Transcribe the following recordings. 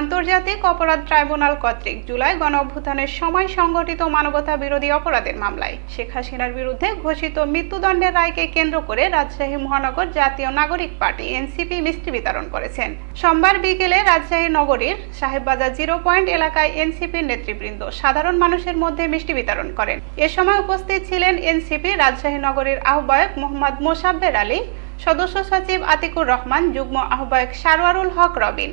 আন্তর্জাতিক অপরাধ ট্রাইব্যুনাল কর্তৃক জুলাই গণ অভ্যুত্থানের সময় সংঘটিত মানবতা বিরোধী অপরাধের মামলায় শেখ হাসিনার বিরুদ্ধে ঘোষিত মৃত্যুদণ্ডের রায়কে কেন্দ্র করে রাজশাহী মহানগর জাতীয় নাগরিক পার্টি এনসিপি মিষ্টি বিতরণ করেছেন। সোমবার বিকেলে রাজশাহী নগরীর সাহেববাজার জিরো পয়েন্ট এলাকায় এনসিপির নেতৃবৃন্দ সাধারণ মানুষের মধ্যে মিষ্টি বিতরণ করেন। এ সময় উপস্থিত ছিলেন এনসিপি রাজশাহী নগরীর আহ্বায়ক মোহাম্মদ মোসাব্বের আলী, সদস্য সচিব আতিকুর রহমান, যুগ্ম আহ্বায়ক সারোয়ারুল হক রবিন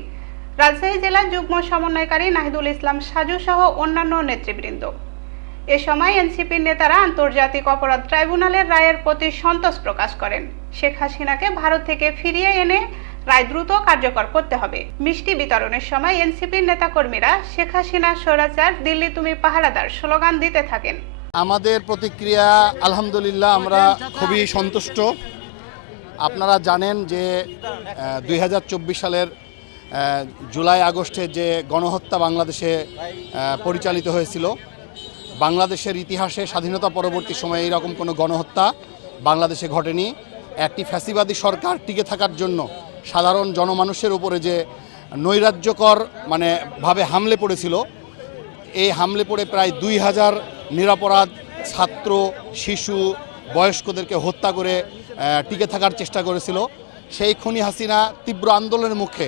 রাজশাহী জেলা যুগ্ম সমন্বয়কারী নাহিদুল ইসলাম সাজু সহ অন্যান্য নেতৃবৃন্দ। এ সময় এনসিপির নেতারা আন্তর্জাতিক অপরাধ ট্রাইব্যুনালের রায়ের প্রতি সন্তোষ প্রকাশ করেন। শেখ হাসিনাকে ভারত থেকে ফিরিয়ে এনে রায় দ্রুত কার্যকর করতে হবে। মিষ্টি বিতরণের সময় এনসিপির নেতাকর্মীরা, শেখ হাসিনা, স্বৈরাচার, দিল্লি তুমি পাহারাদার স্লোগান দিতে থাকেন। আমাদের প্রতিক্রিয়া, আলহামদুলিল্লাহ, আমরা খুবই সন্তুষ্ট। আপনারা জানেন যে দুই হাজার চব্বিশ সালের জুলাই আগস্টে যে গণহত্যা বাংলাদেশে পরিচালিত হয়েছিল, বাংলাদেশের ইতিহাসে স্বাধীনতা পরবর্তী সময়ে এইরকম কোনো গণহত্যা বাংলাদেশে ঘটেনি। একটি ফ্যাসিবাদী সরকার টিকে থাকার জন্য সাধারণ জনমানুষের উপরে যে নৈরাজ্যকর মানে ভাবে হামলে পড়েছিল, এই হামলে পড়ে প্রায় দুই হাজার নিরাপরাধ ছাত্র, শিশু, বয়স্কদেরকে হত্যা করে টিকে থাকার চেষ্টা করেছিল। সেই খুনি হাসিনা তীব্র আন্দোলনের মুখে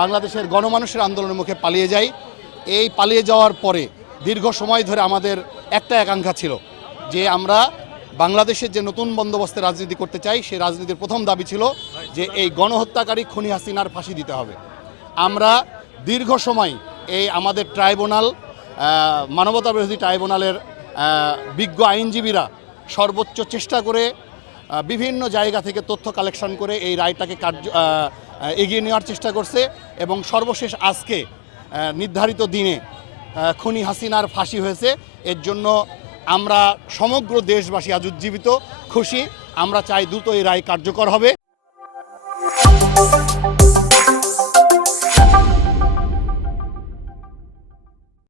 বাংলাদেশের গণমানুষের আন্দোলনের মুখে পালিয়ে যায় এই পালিয়ে যাওয়ার পরে দীর্ঘ সময় ধরে আমাদের একটা একাঙ্ক্ষা ছিল যে আমরা বাংলাদেশের যে নতুন বন্দোবস্তে রাজনীতি করতে চাই, সেই রাজনীতির প্রথম দাবি ছিল যে এই গণহত্যাকারী খুনি হাসিনার ফাঁসি দিতে হবে। আমরা দীর্ঘ সময় এই আমাদের ট্রাইব্যুনাল মানবতা বিরোধী ট্রাইব্যুনালের বিজ্ঞ আইনজীবীরা সর্বোচ্চ চেষ্টা করে বিভিন্ন জায়গা থেকে তথ্য কালেকশন করে এই রায়টাকে কার্য এগিয়ে নেওয়ার চেষ্টা করছে এবং সর্বশেষ আজকে নির্ধারিত দিনে খুনি হাসিনার ফাঁসি হয়েছে। এর জন্য আমরা সমগ্র দেশবাসী আজ উজ্জীবিত, খুশি। আমরা চাই দ্রুত এই রায় কার্যকর হবে।